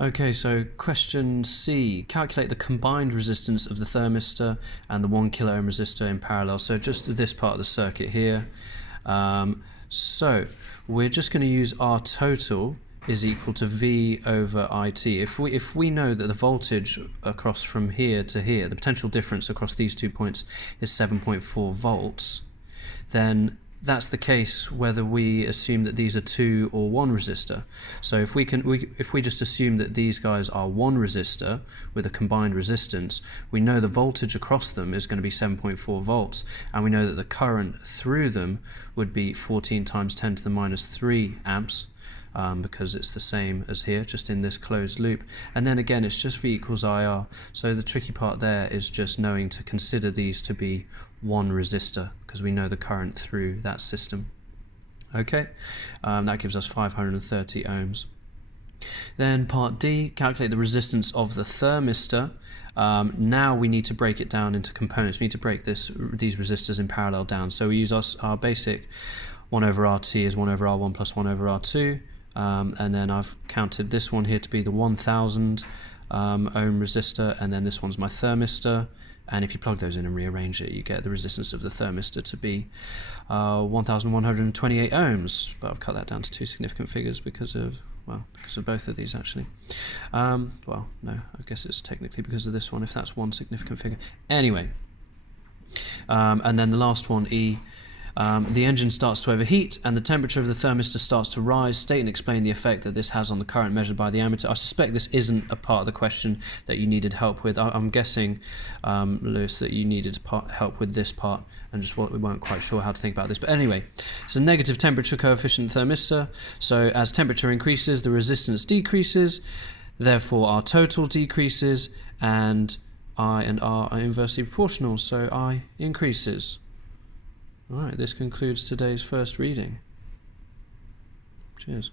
Okay, so question C, calculate the combined resistance of the thermistor and the 1 kilo ohm resistor in parallel. So just this part of the circuit here. So we're just going to use R total is equal to V over IT. If we know that the voltage across from here to here, the potential difference across these 2 points is 7.4 volts, then that's the case whether we assume that these are 2 or 1 resistor. So if we just assume that these guys are 1 resistor with a combined resistance, we know the voltage across them is going to be 7.4 volts, and we know that the current through them would be 14 times 10 to the minus 3 amps. Because it's the same as here, just in this closed loop. And then again, it's just V equals IR. So the tricky part there is just knowing to consider these to be 1 resistor, because we know the current through that system. Okay, that gives us 530 ohms. Then part D, calculate the resistance of the thermistor. Now we need to break it down into components. We need to break these resistors in parallel down. So we use our basic 1 over RT is 1 over R1 plus 1 over R2. And then I've counted this one here to be the 1000 ohm resistor, and then this one's my thermistor, and if you plug those in and rearrange it, you get the resistance of the thermistor to be 1128 ohms, but I've cut that down to 2 significant figures because of both of these actually. Well, no, I guess it's technically because of this one, if that's 1 significant figure. Anyway, and then the last one, E. The engine starts to overheat and the temperature of the thermistor starts to rise. State and explain the effect that this has on the current measured by the ammeter. I suspect this isn't a part of the question that you needed help with. I'm guessing, Lewis, that you needed help with this part and just we weren't quite sure how to think about this. But anyway, it's a negative temperature coefficient thermistor. So as temperature increases, the resistance decreases. Therefore, our total decreases, and I and R are inversely proportional, so I increases. Alright, this concludes today's first reading. Cheers.